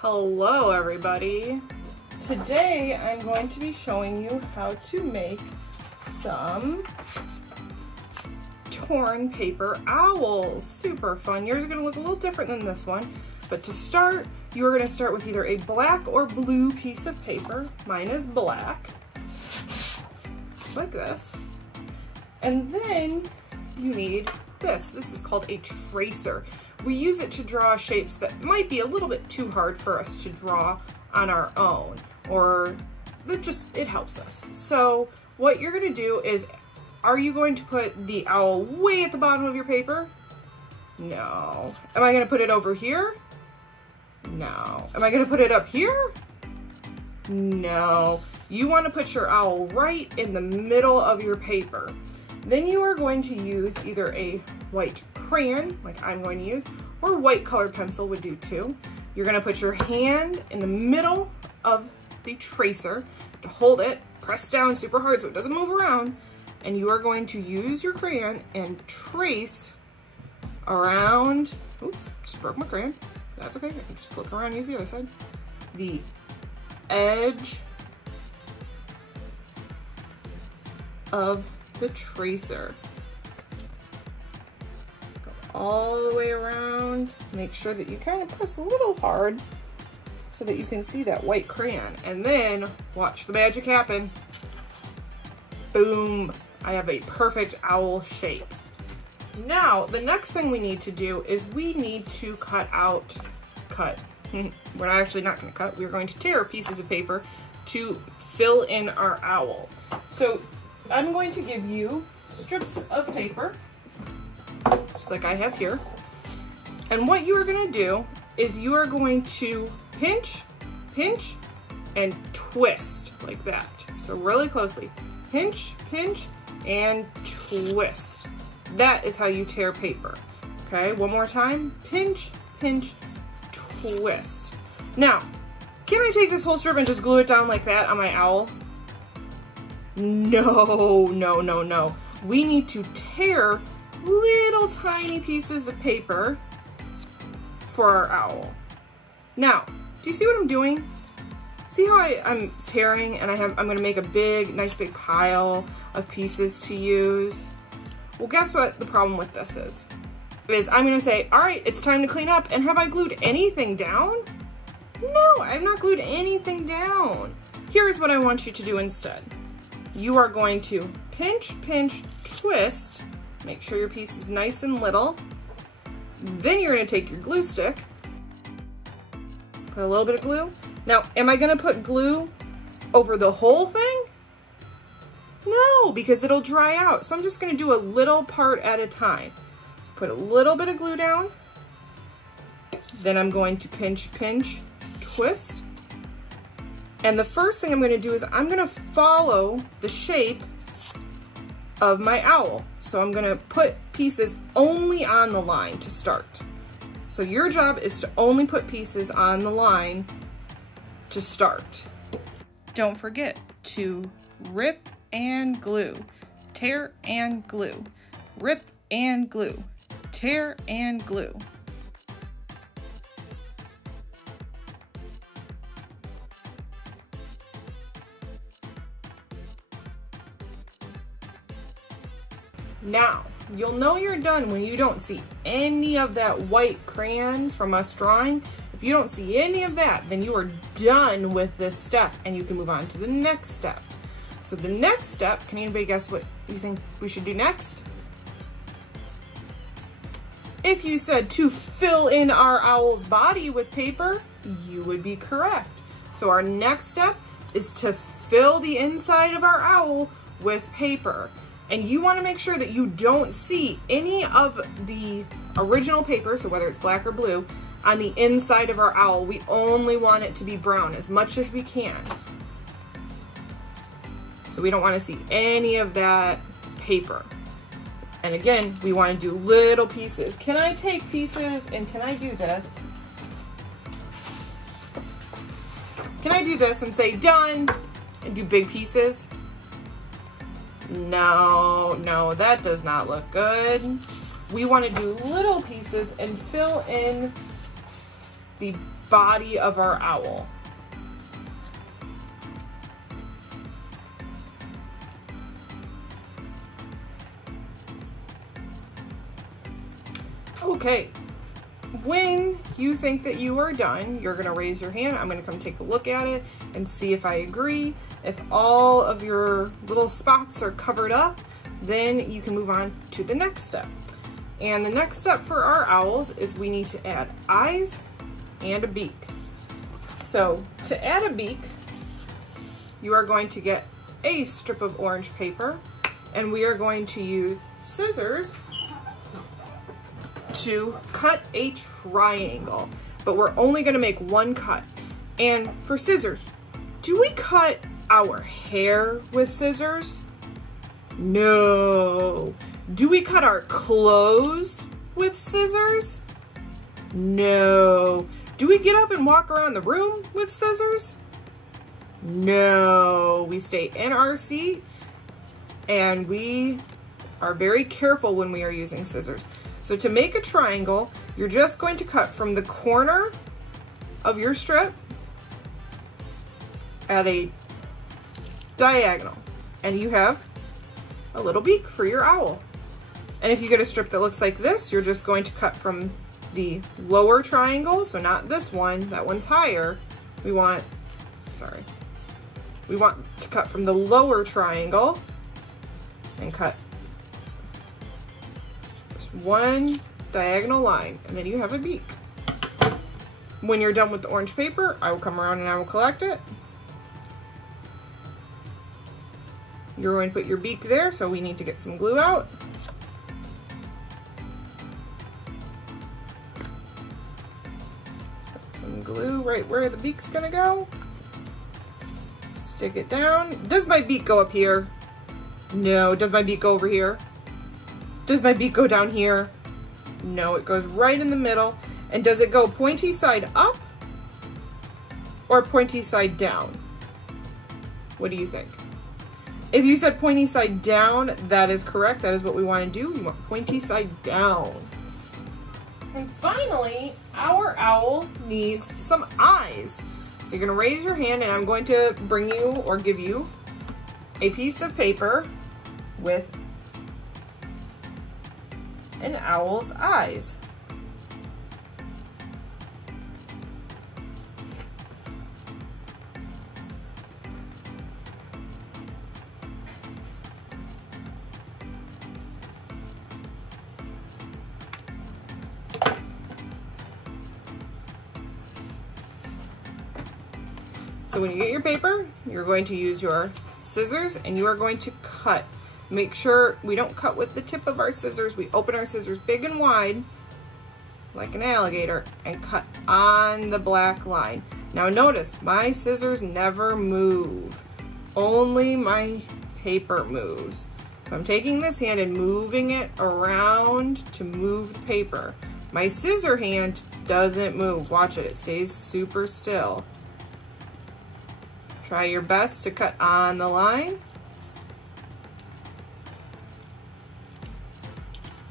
Hello everybody! Today I'm going to be showing you how to make some torn paper owls. Super fun. Yours are going to look a little different than this one, but to start you are going to start with either a black or blue piece of paper. Mine is black, just like this. And then you need this. This is called a tracer. We use it to draw shapes that might be a little bit too hard for us to draw on our own, or that just, it helps us. So what you're gonna do is, are you going to put the owl way at the bottom of your paper? No. Am I gonna put it over here? No. Am I gonna put it up here? No. You wanna put your owl right in the middle of your paper. Then you are going to use either a white crayon, like I'm going to use, or white colored pencil would do too. You're gonna put your hand in the middle of the tracer to hold it, press down super hard so it doesn't move around, and you are going to use your crayon and trace around, oops, just broke my crayon. That's okay, I can just flip around and use the other side. The edge of the tracer. Go all the way around. Make sure that you kind of press a little hard so that you can see that white crayon. And then watch the magic happen. Boom! I have a perfect owl shape. Now, the next thing we need to do is we need to cut. We're actually not going to cut. We're going to tear pieces of paper to fill in our owl. So I'm going to give you strips of paper, just like I have here. And what you are going to do is you are going to pinch, pinch, and twist like that. So really closely. Pinch, pinch, and twist. That is how you tear paper. Okay, one more time. Pinch, pinch, twist. Now, can I take this whole strip and just glue it down like that on my owl? No, no, no, no. We need to tear little tiny pieces of paper for our owl. Now, do you see what I'm doing? See how I'm tearing and I'm gonna make a big, nice big pile of pieces to use? Well, guess what the problem with this is I'm gonna say, all right, it's time to clean up, and have I glued anything down? No, I've not glued anything down. Here's what I want you to do instead. You are going to pinch, pinch, twist, make sure your piece is nice and little. Then you're gonna take your glue stick, put a little bit of glue. Now, am I gonna put glue over the whole thing? No, because it'll dry out. So I'm just gonna do a little part at a time. Put a little bit of glue down. Then I'm going to pinch, pinch, twist. And the first thing I'm going to do is I'm going to follow the shape of my owl. So I'm going to put pieces only on the line to start. So your job is to only put pieces on the line to start. Don't forget to rip and glue, tear and glue, rip and glue, tear and glue. Now, you'll know you're done when you don't see any of that white crayon from us drawing. If you don't see any of that, then you are done with this step and you can move on to the next step. So the next step, can anybody guess what you think we should do next? If you said to fill in our owl's body with paper, you would be correct. So our next step is to fill the inside of our owl with paper. And you want to make sure that you don't see any of the original paper, so whether it's black or blue, on the inside of our owl. We only want it to be brown as much as we can. So we don't want to see any of that paper. And again, we want to do little pieces. Can I take pieces and can I do this? Can I do this and say done and do big pieces? No, no, that does not look good. We want to do little pieces and fill in the body of our owl. Okay, when you think that you are done, you're gonna raise your hand. I'm gonna come take a look at it and see if I agree. If all of your little spots are covered up, then you can move on to the next step. And the next step for our owls is we need to add eyes and a beak. So to add a beak, you are going to get a strip of orange paper, and we are going to use scissors to cut a triangle, but we're only going to make one cut. And for scissors, do we cut our hair with scissors? No. Do we cut our clothes with scissors? No. Do we get up and walk around the room with scissors? No. We stay in our seat and we are very careful when we are using scissors. So to make a triangle, you're just going to cut from the corner of your strip at a diagonal, and you have a little beak for your owl. And if you get a strip that looks like this, you're just going to cut from the lower triangle, so not this one, that one's higher. We want to cut from the lower triangle and cut just one diagonal line, and then you have a beak. When you're done with the orange paper, I will come around and I will collect it. You're going to put your beak there, so we need to get some glue out. Put some glue right where the beak's gonna go. Stick it down. Does my beak go up here? No. Does my beak go over here? Does my beak go down here? No, it goes right in the middle. And does it go pointy side up or pointy side down? What do you think? If you said pointy side down, that is correct. That is what we want to do. We want pointy side down. And finally, our owl needs some eyes. So you're going to raise your hand, and I'm going to bring you or give you a piece of paper with an owl's eyes. So when you get your paper, you're going to use your scissors and you are going to cut. Make sure we don't cut with the tip of our scissors. We open our scissors big and wide, like an alligator, and cut on the black line. Now notice, my scissors never move. Only my paper moves. So I'm taking this hand and moving it around to move the paper. My scissor hand doesn't move. Watch it, it stays super still. Try your best to cut on the line.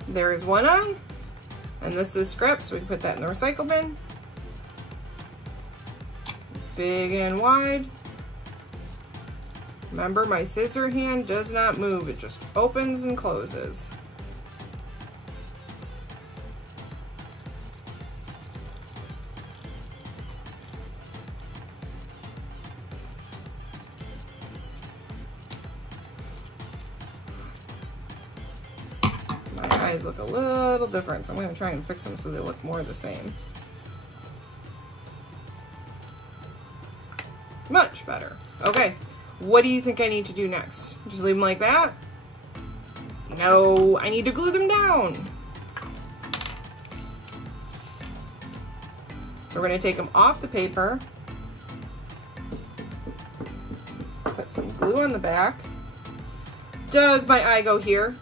There is one eye, and this is scrap, so we can put that in the recycle bin. Big and wide. Remember, my scissor hand does not move, it just opens and closes. Eyes look a little different, so I'm going to try and fix them so they look more the same. Much better. Okay, what do you think I need to do next? Just leave them like that? No, I need to glue them down. So we're going to take them off the paper, put some glue on the back. Does my eye go here?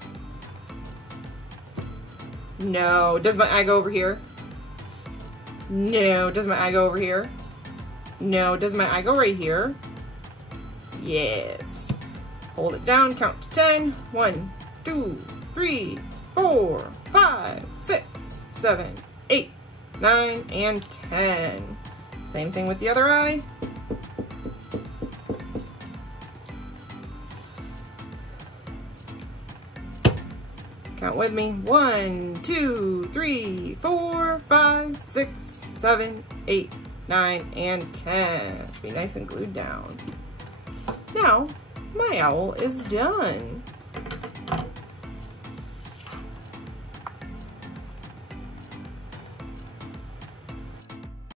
No. Does my eye go over here? No. Does my eye go over here? No. Does my eye go right here? Yes. Hold it down, count to 10. 1, 2, 3, 4, 5, 6, 7, 8, 9, and 10. Same thing with the other eye. Count with me. 1, 2, 3, 4, 5, 6, 7, 8, 9, and 10. Should be nice and glued down. Now, my owl is done.